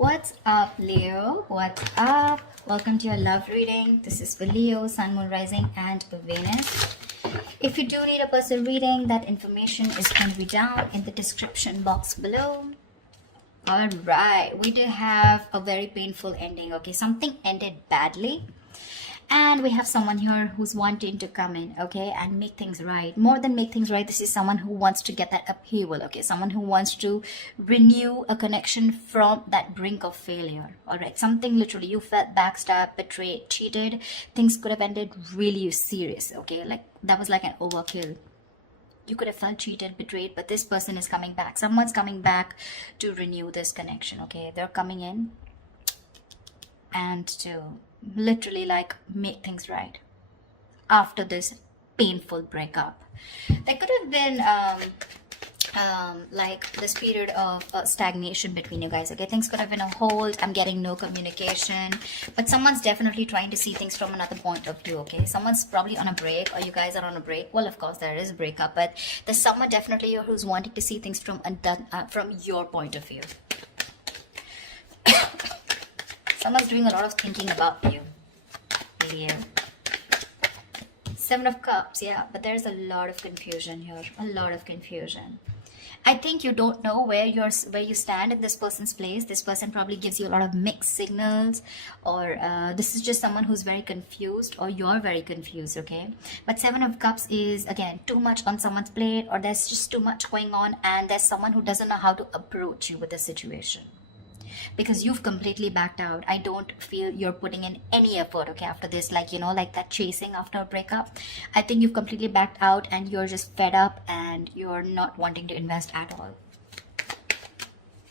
What's up, Leo? What's up? Welcome to your love reading. This is for Leo, Sun, Moon, Rising, and Venus. If you do need a personal reading, that information is going to be down in the description box below. All right, we do have a very painful ending. Okay, something ended badly. And we have someone here who's wanting to come in, okay, and make things right. More than make things right, this is someone who wants to get that upheaval, okay? Someone who wants to renew a connection from that brink of failure, all right? Something literally, you felt backstabbed, betrayed, cheated. Things could have ended really serious, okay? Like, that was like an overkill. You could have felt cheated, betrayed, but this person is coming back. Someone's coming back to renew this connection, okay? They're coming in and to literally like make things right after this painful breakup. There could have been like this period of stagnation between you guys, okay? Things could have been a hold. I'm getting no communication, but someone's definitely trying to see things from another point of view, okay? Someone's probably on a break, or you guys are on a break. Well, of course there is a breakup, but there's someone definitely here who's wanting to see things from your point of view. Someone's doing a lot of thinking about you, Leo. Seven of Cups, yeah, but there's a lot of confusion here. A lot of confusion. I think you don't know where you stand in this person's place. This person probably gives you a lot of mixed signals, or this is just someone who's very confused, or you're very confused, okay? But Seven of Cups is, again, too much on someone's plate, or there's just too much going on, and there's someone who doesn't know how to approach you with the situation. Because you've completely backed out. I don't feel you're putting in any effort, okay, after this, like, you know, like that chasing after a breakup. I think you've completely backed out and you're just fed up and you're not wanting to invest at all.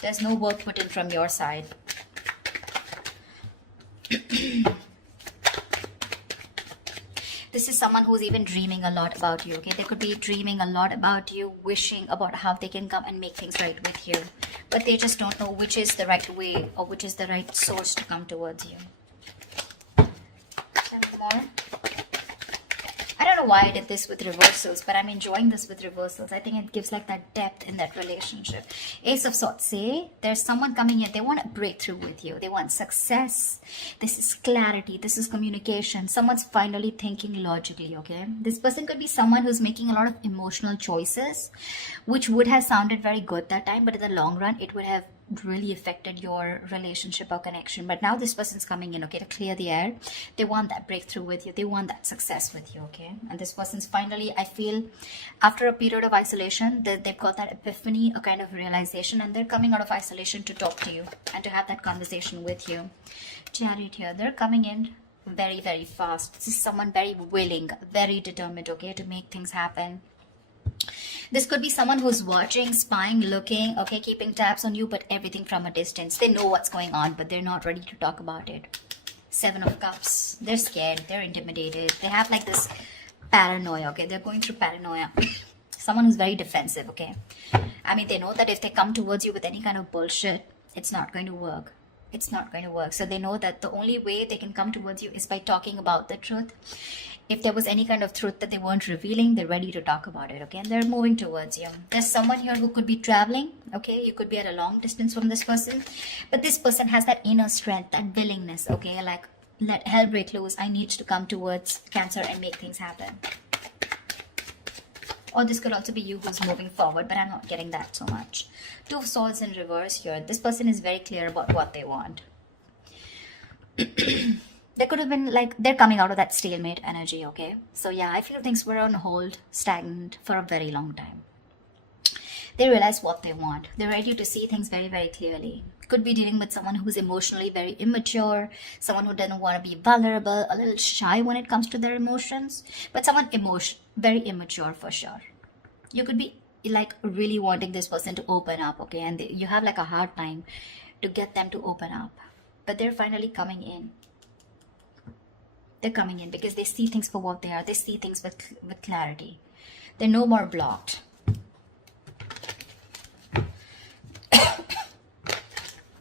There's no work put in from your side. This is someone who's even dreaming a lot about you, okay? They could be dreaming a lot about you, wishing about how they can come and make things right with you. But they just don't know which is the right way or which is the right source to come towards you. Some more. I don't know why I did this with reversals, but I'm enjoying this with reversals. I think it gives like that depth in that relationship. Ace of Swords, say there's someone coming in. They want a breakthrough with you. They want success. This is clarity. This is communication. Someone's finally thinking logically, okay? This person could be someone who's making a lot of emotional choices, which would have sounded very good that time, but in the long run, it would have really affected your relationship or connection. But now this person's coming in, okay, to clear the air. They want that breakthrough with you. They want that success with you, okay? And this person's finally, I feel, after a period of isolation, they've got that epiphany, a kind of realization, and they're coming out of isolation to talk to you and to have that conversation with you. Chariot here, they're coming in very, very fast. This is someone very willing, very determined, okay, to make things happen. This could be someone who's watching, spying, looking, okay, keeping tabs on you, but everything from a distance. They know what's going on, but they're not ready to talk about it. Seven of Cups. They're scared. They're intimidated. They have like this paranoia, okay? They're going through paranoia. Someone who's very defensive, okay? I mean, they know that if they come towards you with any kind of bullshit, it's not going to work. It's not going to work. So they know that the only way they can come towards you is by talking about the truth. If there was any kind of truth that they weren't revealing, they're ready to talk about it, okay? And they're moving towards you. There's someone here who could be traveling, okay? You could be at a long distance from this person. But this person has that inner strength, that willingness, okay? Like, let hell break loose. I need to come towards Cancer and make things happen. Or this could also be you who's moving forward, but I'm not getting that so much. Two of Swords in reverse here. This person is very clear about what they want. There could have been like, they're coming out of that stalemate energy, okay? So yeah, I feel things were on hold, stagnant for a very long time. They realize what they want. They're ready to see things very, very clearly. Could be dealing with someone who's emotionally very immature, someone who doesn't want to be vulnerable, a little shy when it comes to their emotions, but someone very immature for sure. You could be like really wanting this person to open up, okay? And you have like a hard time to get them to open up, but they're finally coming in. They're coming in because they see things for what they are. They see things with clarity. They're no more blocked.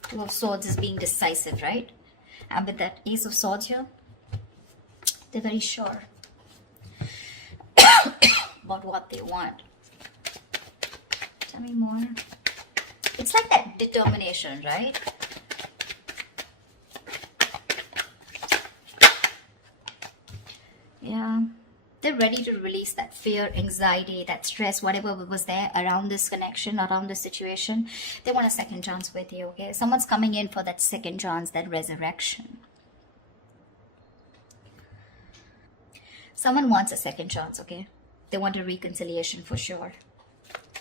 Two of Swords is being decisive, right? And with that Ace of Swords here, they're very sure about what they want. Tell me more. It's like that determination, right? They're ready to release that fear, anxiety, that stress, whatever was there around this connection, around this situation. They want a second chance with you, okay? Someone's coming in for that second chance, that resurrection. Someone wants a second chance, okay? They want a reconciliation for sure.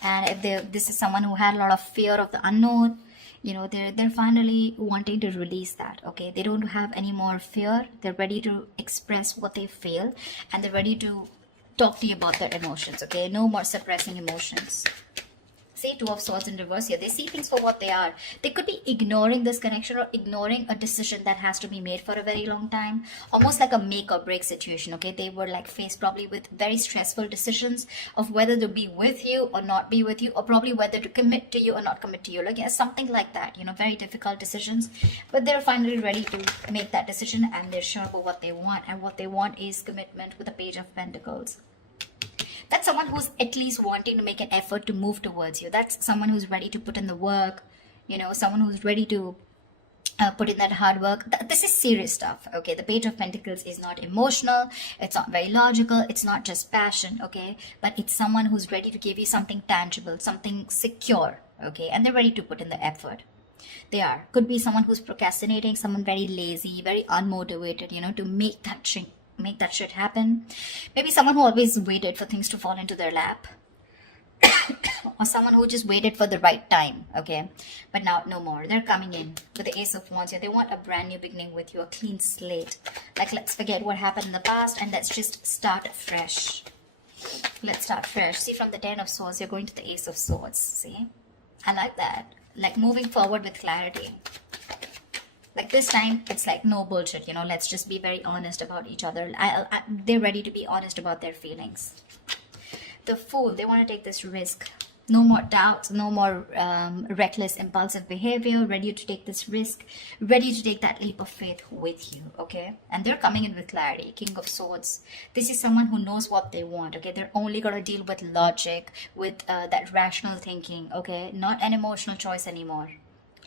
And if this is someone who had a lot of fear of the unknown, you know, they're finally wanting to release that, okay? They don't have any more fear. They're ready to express what they feel, and they're ready to talk to you about their emotions, okay? No more suppressing emotions. See, Two of Swords in reverse here. They see things for what they are. They could be ignoring this connection or ignoring a decision that has to be made for a very long time. Almost like a make or break situation, okay? They were like faced probably with very stressful decisions of whether to be with you or not be with you, or probably whether to commit to you or not commit to you. Like, yeah, something like that, you know, very difficult decisions. But they're finally ready to make that decision, and they're sure about what they want. And what they want is commitment with the Page of Pentacles. That's someone who's at least wanting to make an effort to move towards you. That's someone who's ready to put in the work, you know, someone who's ready to put in that hard work. This is serious stuff, okay? The Page of Pentacles is not emotional, it's not very logical, it's not just passion, okay? But it's someone who's ready to give you something tangible, something secure, okay? And they're ready to put in the effort. They are. Could be someone who's procrastinating, someone very lazy, very unmotivated, you know, to make that shit happen. Maybe someone who always waited for things to fall into their lap. Or someone who just waited for the right time, okay? But now, no more. They're coming in with the Ace of Wands here. They want a brand new beginning with you, a clean slate. Like, let's forget what happened in the past and let's just start fresh. Let's start fresh. See, from the Ten of Swords, you're going to the Ace of Swords. See? I like that. Like, moving forward with clarity. Like, this time, it's like no bullshit, you know, let's just be very honest about each other. They're ready to be honest about their feelings. The Fool, they want to take this risk. No more doubts, no more reckless, impulsive behavior, ready to take this risk, ready to take that leap of faith with you, okay? And they're coming in with clarity. King of Swords. This is someone who knows what they want, okay? They're only going to deal with logic, with that rational thinking, okay? Not an emotional choice anymore.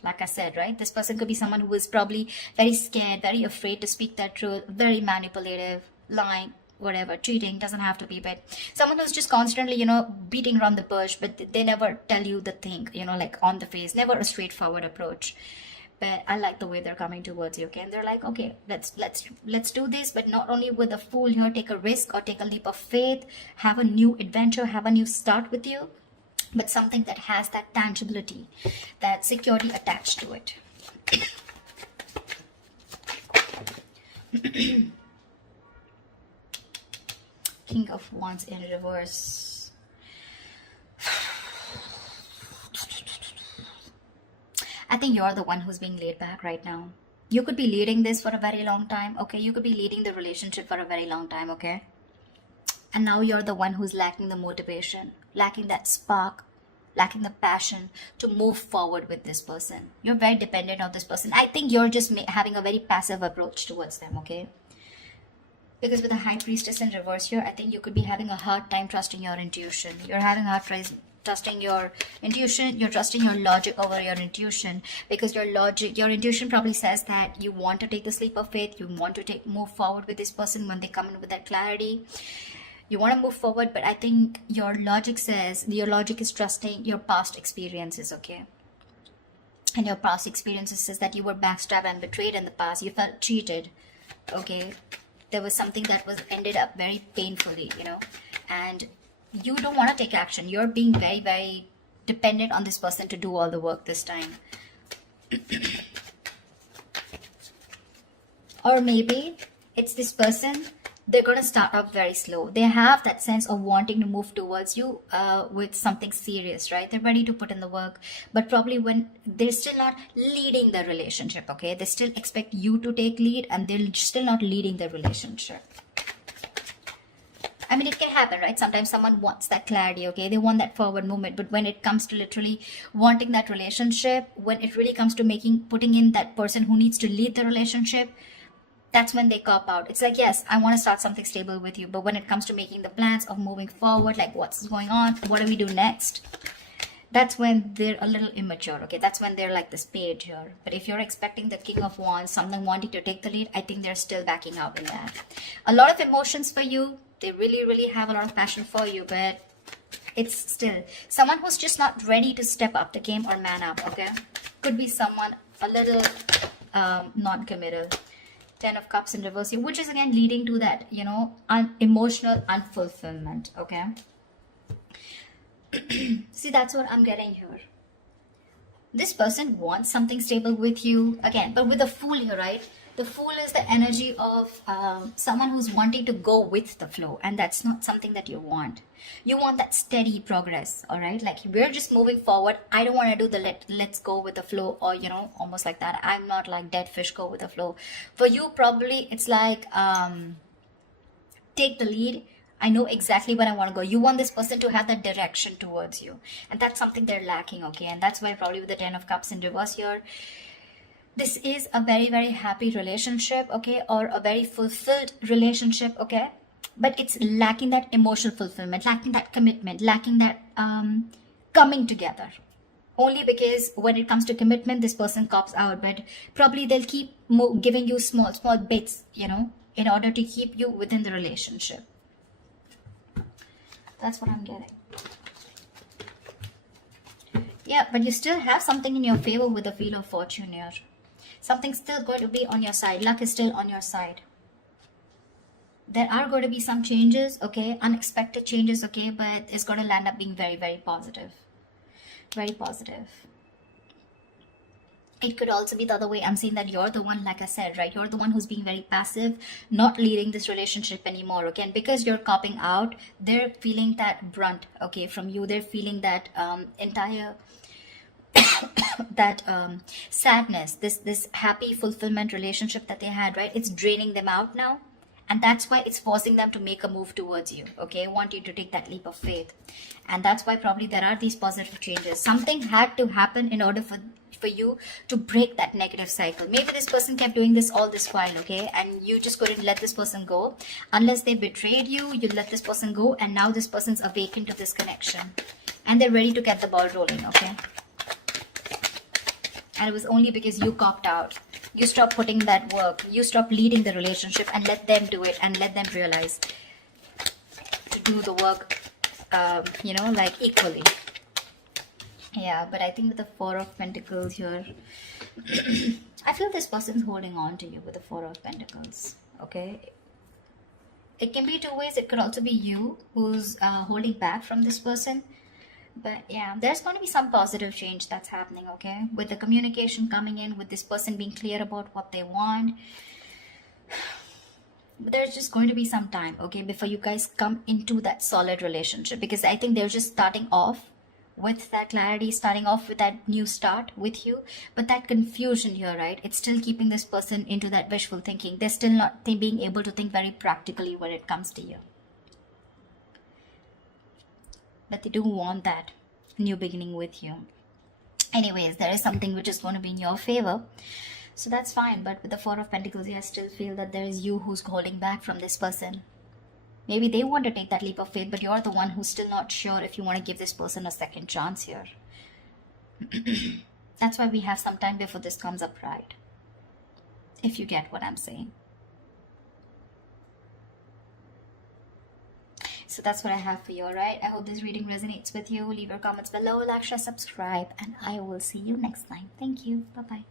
Like I said, right? This person could be someone who is probably very scared, very afraid to speak that truth, very manipulative, lying, whatever, cheating, doesn't have to be, but someone who's just constantly, you know, beating around the bush, but they never tell you the thing, you know, like on the face, never a straightforward approach. But I like the way they're coming towards you, okay? And they're like, okay, let's do this, but not only with a Fool here, take a risk or take a leap of faith, have a new adventure, have a new start with you, but something that has that tangibility, that security attached to it. King of Wands in reverse. I think you're the one who's being laid back right now. You could be leading this for a very long time, okay? You could be leading the relationship for a very long time, okay? And now you're the one who's lacking the motivation, lacking that spark, lacking the passion to move forward with this person. You're very dependent on this person. I think you're just having a very passive approach towards them, okay? Because with the High Priestess in reverse here, I think you could be having a hard time trusting your intuition. You're having a hard time trusting your intuition. You're trusting your logic over your intuition, because your intuition probably says that you want to take this leap of faith. You want to move forward with this person when they come in with that clarity. You want to move forward, but I think your logic is trusting your past experiences, okay? And your past experiences says that you were backstabbed and betrayed in the past. You felt cheated, okay? There was something that was ended up very painfully, you know? And you don't want to take action. You're being very, very dependent on this person to do all the work this time. Or maybe it's this person, they're going to start off very slow. They have that sense of wanting to move towards you with something serious, right? They're ready to put in the work, but probably when they're still not leading the relationship, okay? They still expect you to take lead and they're still not leading the relationship. I mean, it can happen, right? Sometimes someone wants that clarity, okay? They want that forward movement, but when it comes to literally wanting that relationship, when it really comes to putting in that person who needs to lead the relationship, that's when they cop out. It's like, yes, I want to start something stable with you, but when it comes to making the plans of moving forward, like what's going on, what do we do next? That's when they're a little immature, okay? That's when they're like this page here. But if you're expecting the King of Wands, someone wanting to take the lead, I think they're still backing out in that. A lot of emotions for you. They really have a lot of passion for you, but it's still someone who's just not ready to step up the game or man up, okay? Could be someone a little non-committal. 10 of Cups in reverse here, which is again leading to that, you know, emotional unfulfillment, okay? See, that's what I'm getting here. This person wants something stable with you again, but with the Fool here, right? The Fool is the energy of someone who's wanting to go with the flow, and that's not something that you want. You want that steady progress, all right? Like, we're just moving forward. I don't want to do the let's go with the flow, or, you know, almost like that. I'm not like dead fish, go with the flow. For you, probably it's like take the lead. I know exactly where I want to go. You want this person to have that direction towards you, and that's something they're lacking, okay? And that's why probably with the 10 of Cups in reverse here, this is a very happy relationship, okay, or a very fulfilled relationship, okay, but it's lacking that emotional fulfillment, lacking that commitment, lacking that coming together. Only because when it comes to commitment, this person cops out, but probably they'll keep giving you small bits, you know, in order to keep you within the relationship. That's what I'm getting. Yeah, but you still have something in your favor with the Wheel of Fortune here. Something's still going to be on your side. Luck is still on your side. There are going to be some changes, okay? Unexpected changes, okay? But it's going to land up being very positive. Very positive. It could also be the other way. I'm saying that you're the one, like I said, right? You're the one who's being very passive, not leading this relationship anymore, okay? And because you're copping out, they're feeling that brunt, okay, from you. They're feeling that entire that sadness, this happy fulfillment relationship that they had, right? It's draining them out now, and that's why it's forcing them to make a move towards you, okay? Want you to take that leap of faith, and that's why probably there are these positive changes. Something had to happen in order for you to break that negative cycle. Maybe this person kept doing this all this while, okay, and you just couldn't let this person go. Unless they betrayed you, you let this person go, and now this person's awakened to this connection and they're ready to get the ball rolling, okay? And it was only because you copped out. You stopped putting that work. You stopped leading the relationship and let them do it, and let them realize to do the work, you know, like equally. Yeah, but I think with the Four of Pentacles here, I feel this person's holding on to you with the Four of Pentacles, okay? It can be two ways. It could also be you who's holding back from this person. But yeah, there's going to be some positive change that's happening, okay? With the communication coming in, with this person being clear about what they want. But there's just going to be some time, okay, before you guys come into that solid relationship. Because I think they're just starting off with that clarity, starting off with that new start with you. But that confusion here, right? It's still keeping this person into that wishful thinking. They're still not being able to think very practically when it comes to you. But they do want that new beginning with you. Anyways, there is something which is going to be in your favor, so that's fine. But with the Four of Pentacles, I still feel that there is you who's holding back from this person. Maybe they want to take that leap of faith, but you're the one who's still not sure if you want to give this person a second chance here. That's why we have some time before this comes up, right? If you get what I'm saying. So that's what I have for you, alright? I hope this reading resonates with you. Leave your comments below, like, share, subscribe, and I will see you next time. Thank you. Bye-bye.